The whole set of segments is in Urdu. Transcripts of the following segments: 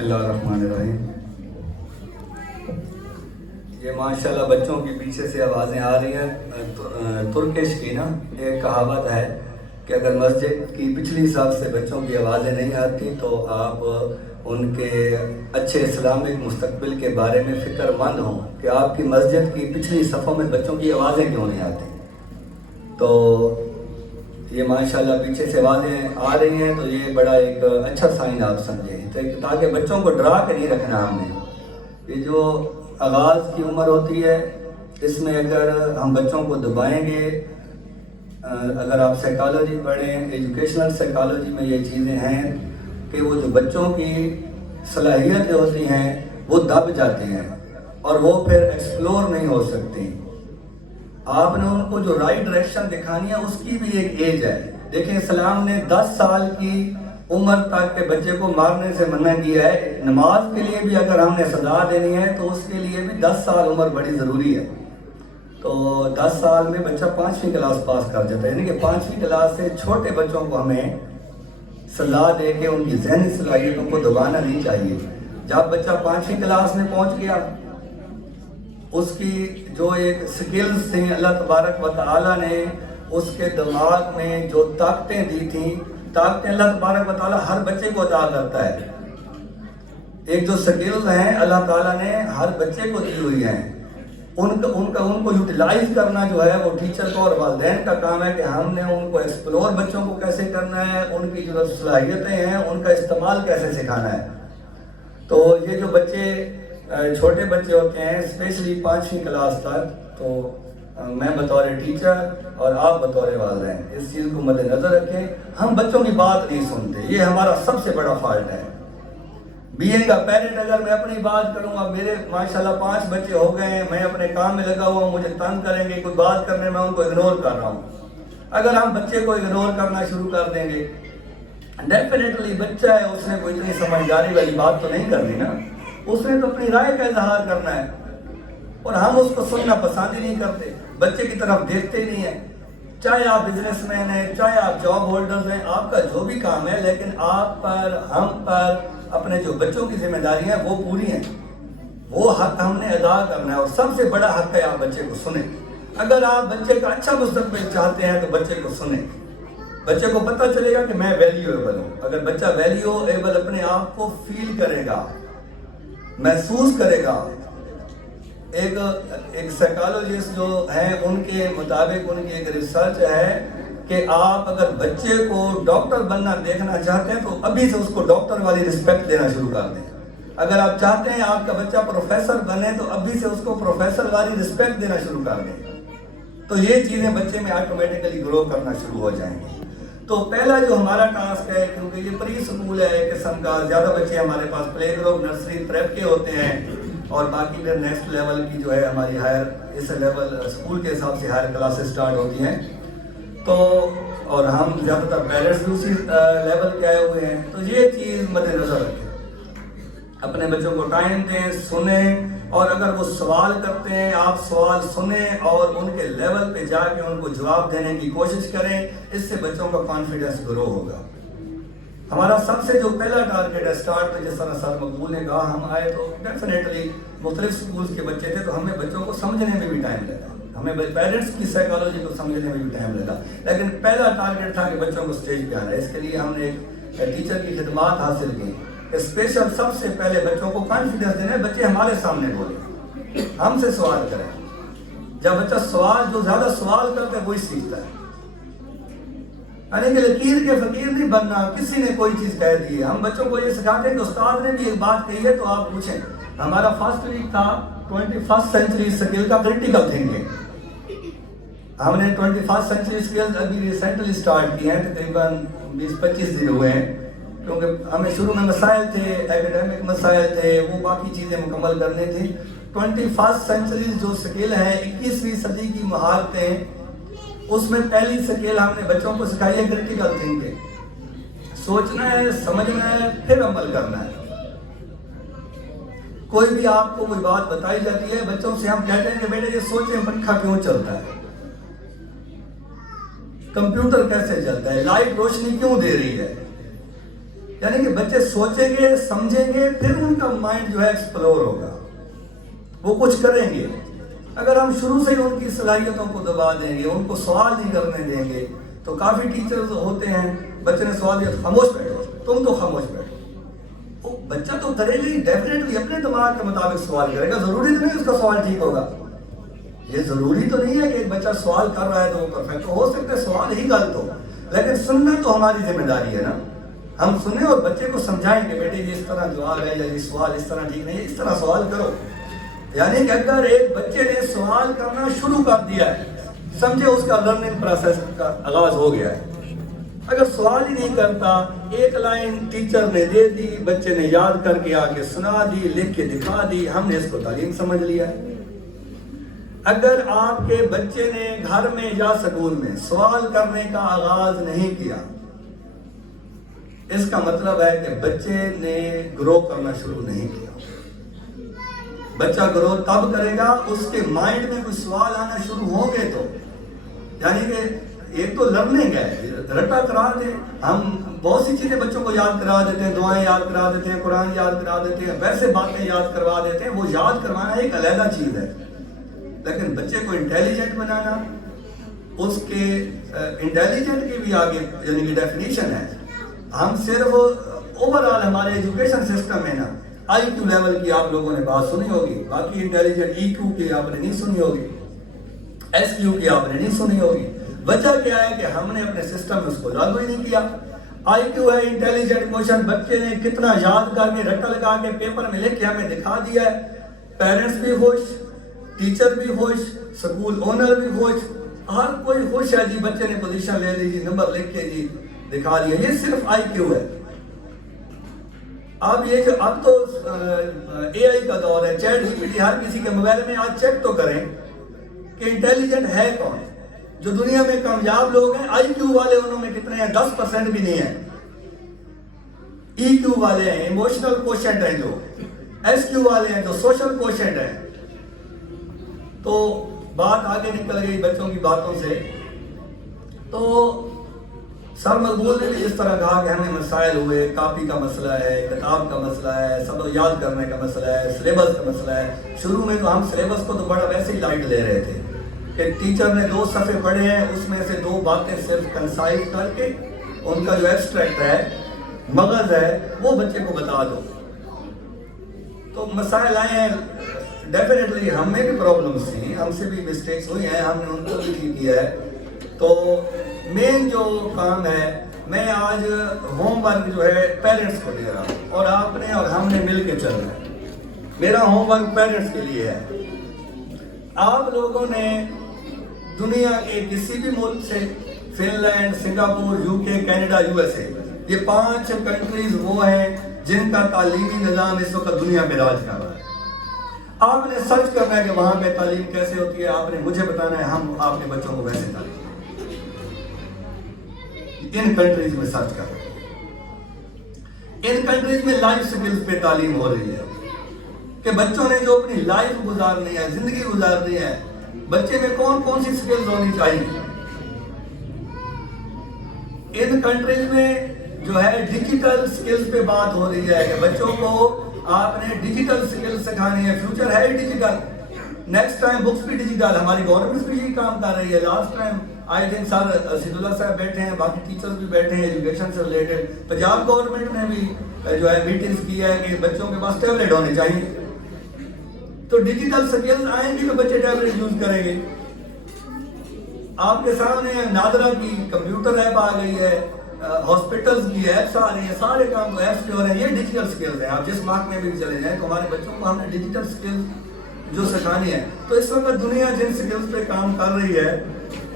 اللہ الرحمن الرحیم۔ یہ ماشاءاللہ بچوں کی پیچھے سے آوازیں آ رہی ہیں۔ ترکش کی نا ایک کہاوت ہے کہ اگر مسجد کی پچھلی صف سے بچوں کی آوازیں نہیں آتی تو آپ ان کے اچھے اسلامک مستقبل کے بارے میں فکر مند ہوں کہ آپ کی مسجد کی پچھلی صفوں میں بچوں کی آوازیں کیوں نہیں آتی۔ تو یہ ماشاءاللہ پیچھے سے آوازیں آ رہی ہیں تو یہ بڑا ایک اچھا سائن آپ سمجھیں، تاکہ بچوں کو ڈرا کے نہیں رکھنا ہم نے۔ یہ جو آغاز کی عمر ہوتی ہے اس میں اگر ہم بچوں کو دبائیں گے، اگر آپ سائیکالوجی پڑھیں، ایجوکیشنل سائیکالوجی میں یہ چیزیں ہیں کہ وہ جو بچوں کی صلاحیتیں ہوتی ہیں وہ دب جاتی ہیں اور وہ پھر ایکسپلور نہیں ہو سکتی۔ آپ نے ان کو جو رائٹ ڈائریکشن دکھانی ہے اس کی بھی ایک ایج ہے۔ دیکھیں اسلام نے 10 سال کی عمر تک کے بچے کو مارنے سے منع کیا ہے۔ نماز کے لیے بھی اگر ہم نے سزا دینی ہے تو اس کے لیے بھی 10 سال عمر بڑی ضروری ہے۔ تو 10 سال میں بچہ 5ویں کلاس پاس کر جاتا ہے، یعنی کہ 5ویں کلاس سے چھوٹے بچوں کو ہمیں سزا دے کے ان کی ذہنی صلاحیتوں کو دبانا نہیں چاہیے۔ جب بچہ 5ویں کلاس میں پہنچ گیا، اس کی جو ایک سکلز تھیں اللہ تبارک و تعالیٰ نے اس کے دماغ میں جو طاقتیں دی تھیں، طاقتیں اللہ تبارک و تعالیٰ ہر بچے کو عطا کرتا ہے۔ ایک جو سکلز ہیں اللہ تعالیٰ نے ہر بچے کو دی ہوئی ہیں، ان کو یوٹیلائز کرنا جو ہے وہ ٹیچر کو اور والدین کا کام ہے کہ ہم نے ان کو ایکسپلور بچوں کو کیسے کرنا ہے، ان کی جو صلاحیتیں ہیں ان کا استعمال کیسے سکھانا ہے۔ تو یہ جو بچے چھوٹے بچے ہوتے ہیں اسپیشلی 5ویں کلاس تک، تو میں بطور ٹیچر اور آپ بطور والدین اس چیز کو مد نظر رکھیں۔ ہم بچوں کی بات نہیں سنتے، یہ ہمارا سب سے بڑا فالٹ ہے۔ بینگ اے پیرنٹ اگر میں اپنی بات کروں، اب میرے ماشاءاللہ 5 بچے ہو گئے ہیں، میں اپنے کام میں لگا ہوا ہوں، مجھے تنگ کریں گے، کوئی بات کرنے میں ان کو اگنور کر رہا ہوں۔ اگر ہم بچے کو اگنور کرنا شروع کر دیں گے، ڈیفینیٹلی بچہ ہے، اس نے کوئی اتنی سمجھداری والی بات تو نہیں کرنی نا، اس نے تو اپنی رائے کا اظہار کرنا ہے اور ہم اس کو سننا پسند ہی نہیں کرتے، بچے کی طرف دیکھتے ہی نہیں ہیں۔ چاہے آپ بزنس مین ہیں، چاہے آپ جاب ہولڈرز ہیں، آپ کا جو بھی کام ہے، لیکن آپ پر، ہم پر اپنے جو بچوں کی ذمہ داری ہیں وہ پوری ہیں، وہ حق ہم نے ادا کرنا ہے اور سب سے بڑا حق ہے آپ بچے کو سنیں۔ اگر آپ بچے کا اچھا مستقبل چاہتے ہیں تو بچے کو سنیں، بچے کو پتہ چلے گا کہ میں ویلیویبل ہوں۔ اگر بچہ ویلیویبل اپنے آپ کو فیل کرے گا، محسوس کرے گا، ایک سائیکالوجسٹ جو ہیں ان کے مطابق، ان کی ایک ریسرچ ہے کہ آپ اگر بچے کو ڈاکٹر بننا دیکھنا چاہتے ہیں تو ابھی سے اس کو ڈاکٹر والی رسپیکٹ دینا شروع کر دیں۔ اگر آپ چاہتے ہیں آپ کا بچہ پروفیسر بنے تو ابھی سے اس کو پروفیسر والی رسپیکٹ دینا شروع کر دیں، تو یہ چیزیں بچے میں آٹومیٹکلی گرو کرنا شروع ہو جائیں گی۔ تو پہلا جو ہمارا ٹاسک ہے، کیونکہ یہ پری سکول ہے ایک قسم کا، زیادہ بچے ہمارے پاس پلے گروپ، نرسری، پریپ کے ہوتے ہیں اور باقی پھر نیکسٹ لیول کی جو ہے ہماری ہائر، اس لیول اسکول کے حساب سے ہائر کلاسز سٹارٹ ہوتی ہیں، تو اور ہم زیادہ تر پیرنٹس بھی اسی لیول کے آئے ہوئے ہیں۔ تو یہ چیز مد نظر رکھیں، اپنے بچوں کو ٹائم دیں، سنیں، اور اگر وہ سوال کرتے ہیں آپ سوال سنیں اور ان کے لیول پہ جا کے ان کو جواب دینے کی کوشش کریں، اس سے بچوں کا کانفیڈنس گرو ہوگا۔ ہمارا سب سے جو پہلا ٹارگیٹ ہے اسٹارٹ میں، جس طرح سر مقبول نے کہا، ہم آئے تو ڈیفینیٹلی مختلف سکولز کے بچے تھے تو ہمیں بچوں کو سمجھنے میں بھی ٹائم لگا، ہمیں پیرنٹس کی سائیکالوجی کو سمجھنے میں بھی ٹائم لگا، لیکن پہلا ٹارگیٹ تھا کہ بچوں کو اسٹیج پہ آنا ہے۔ اس کے لیے ہم نے ایک ٹیچر کی خدمات حاصل کی، اسپیشل سب سے پہلے بچوں کو کانفیڈنس دینا ہے، بچے ہمارے سامنے بولیں، ہم سے سوال کریں۔ جب بچہ سوال، جو زیادہ سوال کرتا ہے وہی سیکھتا ہے، یعنی کہ لکیر کے فقیر نہیں بننا، کسی نے کوئی چیز کہہ دی ہے۔ ہم بچوں کو یہ سکھاتے ہیں کہ استاد نے بھی ایک بات کہی ہے تو آپ پوچھیں۔ ہمارا فرسٹ ویک تھا 21st سینچری اسکل کا کرٹیکل تھنکنگ، ہم نے 21st سینچری اسکل ابھی ریسنٹلی سٹارٹ کی ہیں، تقریباً 20-25 دن ہوئے ہیں، کیونکہ ہمیں شروع میں مسائل تھے، ایکیڈیمک مسائل تھے، وہ باقی چیزیں مکمل کرنی تھی۔ 21st سینچری جو اسکل ہے، 21ویں صدی کی مہارتیں، اس میں پہلی سکیل ہم نے بچوں کو سکھائی ہے کرٹیکل تھنکنگ، سوچنا ہے، سمجھنا ہے، پھر عمل کرنا ہے۔ کوئی بھی آپ کو کوئی بات بتائی جاتی ہے، بچوں سے ہم کہتے ہیں کہ بیٹے یہ سوچیں پنکھا کیوں چلتا ہے، کمپیوٹر کیسے چلتا ہے، لائٹ روشنی کیوں دے رہی ہے، یعنی کہ بچے سوچیں گے، سمجھیں گے، پھر ان کا مائنڈ جو ہے ایکسپلور ہوگا، وہ کچھ کریں گے۔ اگر ہم شروع سے ہی ان کی صلاحیتوں کو دبا دیں گے، ان کو سوال نہیں کرنے دیں گے، تو کافی ٹیچرز ہوتے ہیں، بچے نے سوال دیا خاموش بیٹھو، تم تو خاموش بیٹھو۔ بچہ تو کرے گا ہی، ڈیفینیٹلی اپنے دماغ کے مطابق سوال کرے گا، ضروری تو نہیں اس کا سوال ٹھیک ہوگا۔ یہ ضروری تو نہیں ہے کہ ایک بچہ سوال کر رہا ہے تو وہ پرفیکٹ ہو سکتا ہے سوال ہی غلط ہو، لیکن سننا تو ہماری ذمہ داری ہے نا۔ ہم سنیں اور بچے کو سمجھائیں کہ بیٹے یہ اس طرح جواب ہے، یا یہ سوال اس طرح ٹھیک نہیں ہے، اس طرح سوال کرو۔ یعنی کہ اگر ایک بچے نے سوال کرنا شروع کر دیا ہے، سمجھے اس کا لرننگ پروسیس کا آغاز ہو گیا ہے۔ اگر سوال ہی نہیں کرتا، ایک لائن ٹیچر نے دے دی، بچے نے یاد کر کے آگے سنا دی، لکھ کے دکھا دی، ہم نے اس کو تعلیم سمجھ لیا ہے۔ اگر آپ کے بچے نے گھر میں یا اسکول میں سوال کرنے کا آغاز نہیں کیا، اس کا مطلب ہے کہ بچے نے گرو کرنا شروع نہیں کیا۔ بچہ گرو تب کرے گا اس کے مائنڈ میں کوئی سوال آنا شروع ہوں گے تو، یعنی کہ ایک تو لرننگ ہے، رٹا کرا دیں، ہم بہت سی چیزیں بچوں کو یاد کرا دیتے ہیں، دعائیں یاد کرا دیتے ہیں، قرآن یاد کرا دیتے ہیں، ویسے باتیں یاد کروا دیتے ہیں، وہ یاد کروانا ایک علیحدہ چیز ہے، لیکن بچے کو انٹیلیجنٹ بنانا، اس کے انٹیلیجنٹ کی بھی آگے یعنی کہ ڈیفینیشن ہے۔ ہم صرف اوورآل ہمارے ایجوکیشن سسٹم میں نا آئی کیو لیول کی آپ لوگوں نے بات سنی ہوگی، باقی انٹیلیجنٹ ای کیو کی آپ نے نہیں سنی ہوگی، ایس کیو کی آپ نے نہیں سنی ہوگی۔ وجہ کیا ہے کہ ہم نے اپنے سسٹم میں اس کو لاگو ہی نہیں کیا۔ آئی کیو ہے انٹیلیجنٹ کوشچن، بچے نے کتنا یاد کر کے رٹا لگا کے پیپر میں لکھ کے ہمیں دکھا دیا ہے، پیرنٹس بھی خوش، ٹیچر بھی خوش، سکول اونر بھی خوش، ہر کوئی خوش ہے جی، بچے نے پوزیشن لے لی جی، نمبر لکھ کے جی دکھا دیا۔ یہ صرف آئی کیو ہے۔ اب یہ جو اب تو اے آئی کا دور ہے، چیٹ جی پی ٹی ہر کسی کے موبائل میں، آج چیک تو کریں کہ انٹیلیجنٹ ہے کون۔ جو دنیا میں کامیاب لوگ ہیں آئی کیو والے انہوں میں کتنے ہیں؟ 10% بھی نہیں ہیں۔ ای کیو والے ہیں، ایموشنل کوشنٹ ہیں، جو ایس کیو والے ہیں، جو سوشل کوشنٹ ہیں۔ تو بات آگے نکل گئی بچوں کی باتوں سے، تو سر مقبول نے بھی اس طرح کہا کہ ہمیں مسائل ہوئے، کاپی کا مسئلہ ہے، کتاب کا مسئلہ ہے، سبق یاد کرنے کا مسئلہ ہے، سلیبس کا مسئلہ ہے۔ شروع میں تو ہم سلیبس کو تو بڑا ویسے ہی لائٹ لے رہے تھے کہ ٹیچر نے 2 صفحے پڑھے ہیں، اس میں سے 2 باتیں صرف کنسائز کر کے ان کا جو ایبسٹریکٹ ہے، مغز ہے، وہ بچے کو بتا دو۔ تو مسائل آئے ہیں، ڈیفینیٹلی ہم میں بھی پرابلمس تھیں، ہم سے بھی مسٹیکس ہوئی ہیں، ہم نے ان کو بھی ٹھیک کیا ہے۔ تو مین جو کام ہے، میں آج ہوم ورک جو ہے پیرنٹس کو دے رہا ہوں، اور آپ نے اور ہم نے مل کے چلنا ہے۔ میرا ہوم ورک پیرنٹس کے لیے ہے۔ آپ لوگوں نے دنیا کے کسی بھی ملک سے، فن لینڈ، سنگاپور، یو کے، کینیڈا، یو ایس اے، یہ 5 کنٹریز وہ ہیں جن کا تعلیمی نظام اس وقت دنیا میں راج کر رہا ہے۔ آپ نے سرچ کرنا ہے کہ وہاں پہ تعلیم کیسے ہوتی ہے، آپ نے مجھے بتانا ہے، ہم آپ کے بچوں کو ویسے تعلیم ان کنٹریز میں سرچ کر رہے ہیں۔ ان کنٹریز میں لائف سکلز پہ تعلیم ہو رہی ہے کہ بچوں نے جو اپنی لائف گزارنی ہے، زندگی گزارنی ہے، بچے میں کون کون سی سکلز ہونی چاہیے۔ ان کنٹریز میں جو ہے ڈیجیٹل سکلز پہ بات ہو رہی ہے کہ بچوں کو آپ نے ڈیجیٹل سکلز سکھانی ہے، فیوچر ہے ڈیجیٹل، نیکسٹ ٹائم بکس بھی ڈیجیٹل، ہماری گورنمنٹ بھی یہی کام کر رہی ہے۔ لاسٹ ٹائم آئی تھنک سر اسد اللہ صاحب بیٹھے ہیں، باقی ٹیچرز بھی بیٹھے ہیں ایجوکیشن سے ریلیٹڈ، پنجاب گورنمنٹ نے بھی جو ہے میٹنگز کی ہے کہ بچوں کے پاس ٹیبلٹ ہونے چاہیے۔ تو ڈیجیٹل سکلز آئیں گی تو بچے ٹیبلٹ یوز کریں گے۔ آپ کے سامنے نادرا کی کمپیوٹر ایپ آ گئی ہے، ہاسپٹلز کی ایپس آ رہی ہیں، سارے کام تو ایپس پہ ہو رہے ہیں۔ یہ ڈیجیٹل سکلز ہیں، آپ جس مارک میں بھی چلے جائیں تو ہمارے بچوں کو ہم نے ڈیجیٹل سکلز جو سکھانی ہے۔ تو اس وقت دنیا جن سکلز پہ کام کر رہی ہے،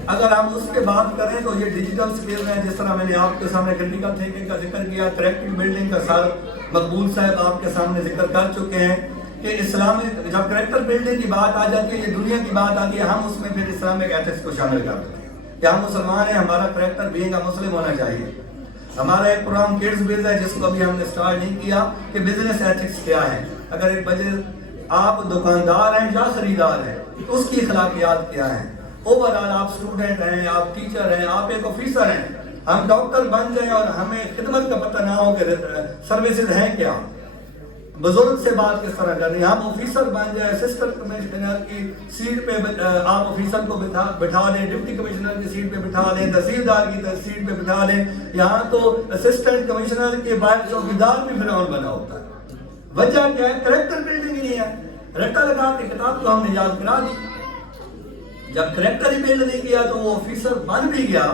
اگر ہم اس پہ بات کریں تو یہ ڈیجیٹل سکلز ہیں، جس طرح میں نے آپ کے سامنے کرٹیکل تھنکنگ کا ذکر کیا، کریکٹیو بلڈنگ کا سر مقبول صاحب آپ کے سامنے ذکر کر چکے ہیں کہ اسلامک جب کریکٹر بلڈنگ کی بات آ جاتی ہے، یہ دنیا کی بات آتی ہے، ہم اس میں پھر اسلامک ایتھکس کو شامل کر دیتے ہیں کہ ہم مسلمان ہیں، ہمارا کریکٹر بینگ اے مسلم ہونا چاہیے۔ ہمارا ایک پروگرام کڈز بز ہے جس کو ابھی ہم نے سٹارٹ نہیں کیا کہ بزنس ایتھکس کیا ہے، اگر ایک آپ دکاندار ہیں یا خریدار ہیں تو اس کی اخلاقیات کیا ہیں۔ اوورآل آپ اسٹوڈنٹ ہیں، آپ ٹیچر ہیں، آپ ایک آفیسر ہیں، ہم ڈاکٹر بن جائیں اور ہمیں خدمت کا پتہ نہ ہو کہ سروسز ہیں کیا، بزرگ سے بات کس طرح کرنی ہے. ہم آفیسر بن جائیں، اسسٹنٹ کمشنر کی سیٹ پہ آپ آفیسر کو بٹھا دیں، ڈپٹی کمشنر کی سیٹ پہ بٹھا دیں، تحصیلدار کی سیٹ پہ بٹھا دیں. یہاں تو اسسٹنٹ کمشنر کے باہر چوکیدار بھی فرعون بنا ہوتا ہے. وجہ کیا ہے؟ کریکٹر بلڈنگ ہی نہیں ہے. رٹا لگا کے کتاب کو ہم نے یاد کرا دی. جب کریکٹر ہی بلڈ نہیں کیا تو وہ آفیسر بن بھی گیا.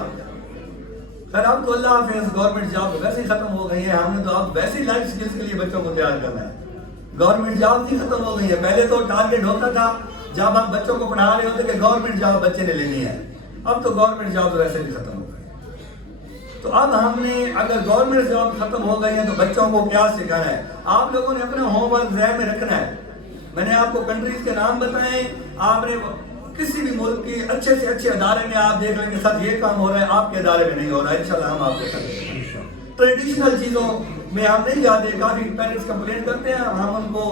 خیر اب تو اللہ حافظ گورنمنٹ جاب ویسے ہی ختم ہو گئی ہے. ہم نے تو اب ویسے ہی لائف سکلز کے لیے بچوں کو تیار کرنا ہے. گورنمنٹ جاب بھی ختم ہو گئی ہے. پہلے تو ٹارگیٹ ہوتا تھا جب ہم بچوں کو پڑھا رہے ہوتے کہ گورنمنٹ جاب بچے نے لینی ہے. اب تو گورنمنٹ جاب ویسے بھی ختم ہو گئی. تو اب ہم نے اگر گورنمنٹ جاب ختم ہو گئی ہے تو بچوں کو کیا سکھانا ہے؟ آپ لوگوں نے اپنا ہوم ورک ذہن میں رکھنا ہے. میں نے آپ کو کنٹریز کے نام بتائے. آپ نے کسی بھی ملک کی اچھے سے اچھے ادارے میں آپ دیکھ لیں گے سر یہ کام ہو رہا ہے، آپ کے ادارے میں نہیں ہو رہا ہے. انشاءاللہ ہم آپ کو کریں گے. ٹریڈیشنل چیزوں میں ہم نہیں جاتے. کافی پیرنٹس کمپلین کرتے ہیں، ہم ان کو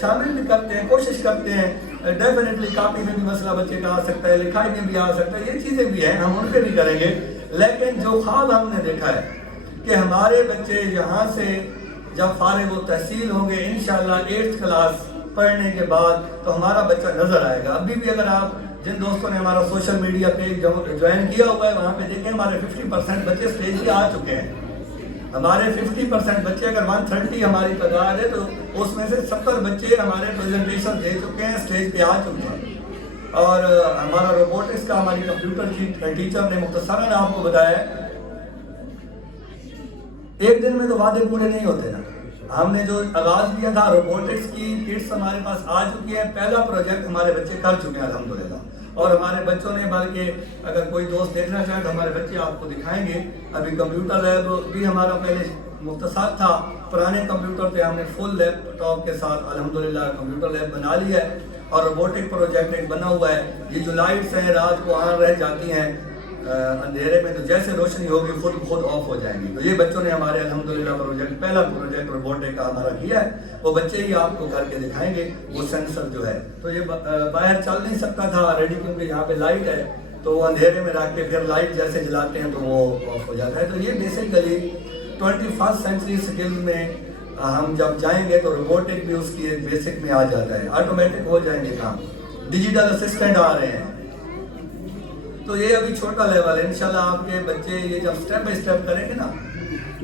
شامل بھی کرتے ہیں، کوشش کرتے ہیں. ڈیفینیٹلی کاپی میں بھی مسئلہ بچے کا آ سکتا ہے، لکھائی میں بھی آ سکتا ہے، یہ چیزیں بھی ہیں، ہم ان پہ بھی کریں گے. لیکن جو خواب ہم نے دیکھا ہے کہ ہمارے بچے یہاں سے جب فارغ و تحصیل ہوں گے انشاءاللہ 8th کلاس پڑھنے کے بعد تو ہمارا بچہ نظر آئے گا. ابھی بھی اگر آپ جن دوستوں نے ہمارا سوشل میڈیا پیج جوائن کیا ہوا ہے وہاں پہ دیکھیں ہمارے 50% بچے اسٹیج پہ آ چکے ہیں. ہمارے 50% بچے اگر 130 ہماری تعداد ہے تو اس میں سے 70 بچے ہمارے پریزنٹیشن دے چکے ہیں، اسٹیج پہ آ چکے ہیں. اور ہمارا روبوٹکس کا ہماری کمپیوٹر کی ٹیچر نے مختصراً آپ کو بتایا ہے. ایک دن میں تو وعدے پورے نہیں ہوتے نا. ہم نے جو آغاز کیا تھا روبوٹکس کی کٹس ہمارے پاس آ چکی ہے. پہلا پروجیکٹ ہمارے بچے کر چکے ہیں الحمدللہ. اور ہمارے بچوں نے بلکہ اگر کوئی دوست دیکھنا چاہے تو ہمارے بچے آپ کو دکھائیں گے. ابھی کمپیوٹر لیب بھی ہمارا پہلے مختصر تھا، پرانے کمپیوٹر پہ ہم نے فل لیپ ٹاپ کے ساتھ الحمدللہ کمپیوٹر لیب بنا لیا ہے. اور روبوٹک پروجیکٹ ایک بنا ہوا ہے. یہ جو لائٹس ہیں رات کو آن رہ جاتی ہیں اندھیرے میں، تو جیسے روشنی ہوگی خود آف ہو جائیں گی. تو یہ بچوں نے ہمارے الحمدللہ پروجیکٹ پہلا پروجیکٹ روبوٹک کا ہمارا کیا ہے. وہ بچے ہی آپ کو کر کے دکھائیں گے. وہ سینسر جو ہے تو یہ باہر چل نہیں سکتا تھا ریڈی کیونکہ یہاں پہ لائٹ ہے تو وہ اندھیرے میں رکھ کے پھر لائٹ جیسے جلاتے ہیں تو وہ آف ہو جاتا ہے. تو یہ بیسیکلی 21st سینچری سکل میں ہم جب جائیں گے تو روبوٹک بھی اس کی ایک بیسک میں آ جاتا ہے. آٹومیٹک ہو جائیں گے کام. ڈیجیٹل اسسٹنٹ آ رہے ہیں. تو یہ ابھی چھوٹا لیول ہے. انشاءاللہ آپ کے بچے یہ جب سٹیپ بائی سٹیپ کریں گے نا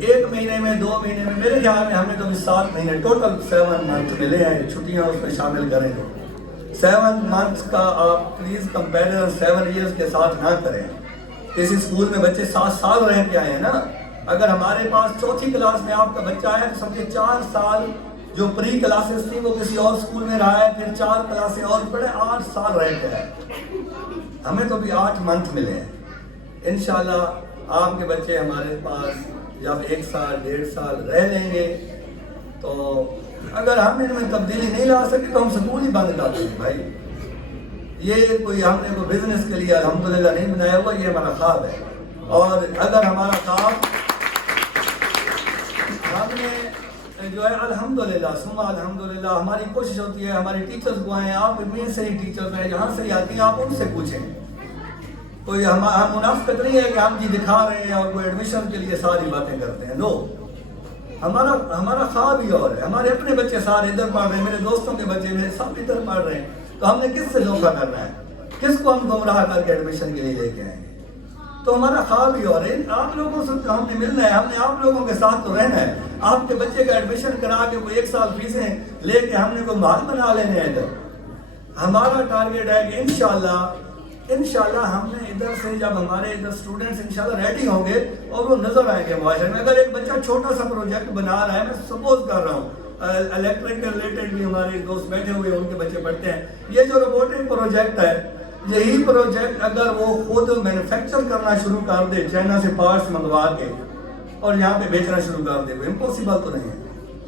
1 مہینے میں 2 مہینے میں، میرے خیال میں ہمیں تو 7 مہینے ٹوٹل 7 منتھ ملے ہیں. چھٹیاں اس میں شامل کریں تو 7 منتھس کا آپ پلیز کمپیریزن 7 ایئرس کے ساتھ نہ کریں. کسی اسکول میں بچے 7 سال رہ کے آئے ہیں نا. اگر ہمارے پاس 4تھی کلاس میں آپ کا بچہ آیا تو سمجھے 4 سال جو پری کلاسز تھی وہ کسی اور اسکول میں رہا ہے، پھر 4 کلاسیں اور پڑھے، 8 سال رہ کے آئے. ہمیں تو بھی 8 منتھ ملے ہیں. انشاءاللہ آپ کے بچے ہمارے پاس جب 1 سال 1.5 سال رہ لیں گے تو اگر ہم ان میں تبدیلی نہیں لا سکے تو ہم سکول ہی بند کر دیں گے بھائی. یہ کوئی ہم نے کوئی بزنس کے لیے الحمدللہ نہیں بنایا ہوا، یہ ہمارا خواب ہے. اور اگر ہمارا خواب ہم نے جو ہے الحمدللہ ثم الحمدللہ ہماری کوشش ہوتی ہے. ہماری ٹیچرز کو آئیں، آپ میں سے ہی ٹیچرز ہیں جہاں سے ہی آتی ہیں، آپ ان سے پوچھیں. کوئی ہم منافقت نہیں ہے کہ ہم جی دکھا رہے ہیں اور کوئی ایڈمیشن کے لیے ساری باتیں کرتے ہیں. نو، ہمارا خواب ہی اور ہے. ہمارے اپنے بچے سارے ادھر پڑھ رہے ہیں، میرے دوستوں کے بچے میرے سب ادھر پڑھ رہے ہیں. تو ہم نے کس سے دھوکہ کرنا ہے؟ کس کو ہم گمراہ کر کے ایڈمیشن کے لیے لے کے آئیں گے؟ تو ہمارا خواب ہی اور ہے. آپ لوگوں سے ہم نے ملنا ہے، ہم نے آپ لوگوں کے ساتھ تو رہنا ہے. آپ کے بچے کا ایڈمیشن کرا کے کوئی 1 سال فیسیں لے کے ہم نے کوئی مال بنا لینے ہیں ادھر. ہمارا ٹارگیٹ ہے کہ انشاءاللہ ہم نے ادھر سے جب ہمارے ادھر اسٹوڈنٹس انشاءاللہ ریڈی ہوں گے اور وہ نظر آئیں گے معاشرے میں. اگر ایک بچہ چھوٹا سا پروجیکٹ بنا رہا ہے، میں سپوز کر رہا ہوں الیکٹرک کے ریلیٹڈ بھی ہمارے دوست بیٹھے ہوئے ہیں، ان کے بچے پڑھتے ہیں. یہ جو روبوٹک پروجیکٹ ہے، یہی پروجیکٹ اگر وہ خود مینوفیکچر کرنا شروع کر دے، چائنا سے پارٹس منگوا کے اور یہاں پہ بیچنا شروع کر دے، امپوسیبل تو نہیں ہے.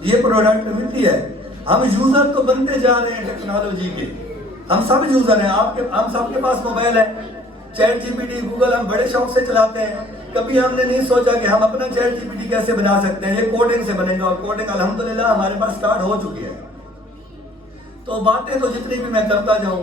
یہ پروڈکٹیوٹی ہے. ہم یوزر تو بنتے جا رہے ہیں ٹیکنالوجی کے. ہم سب یوزر ہیں. ہم سب کے پاس موبائل ہے. Chat G P T Google ہم بڑے شوق سے چلاتے ہیں. کبھی ہم نے نہیں سوچا کہ ہم اپنا چیٹ جی پی ٹی کیسے بنا سکتے ہیں. یہ کوڈنگ سے بنے گا اور کوڈنگ الحمدللہ ہمارے پاس سٹارٹ ہو چکی ہے. تو باتیں تو جتنی بھی میں کرتا جاؤں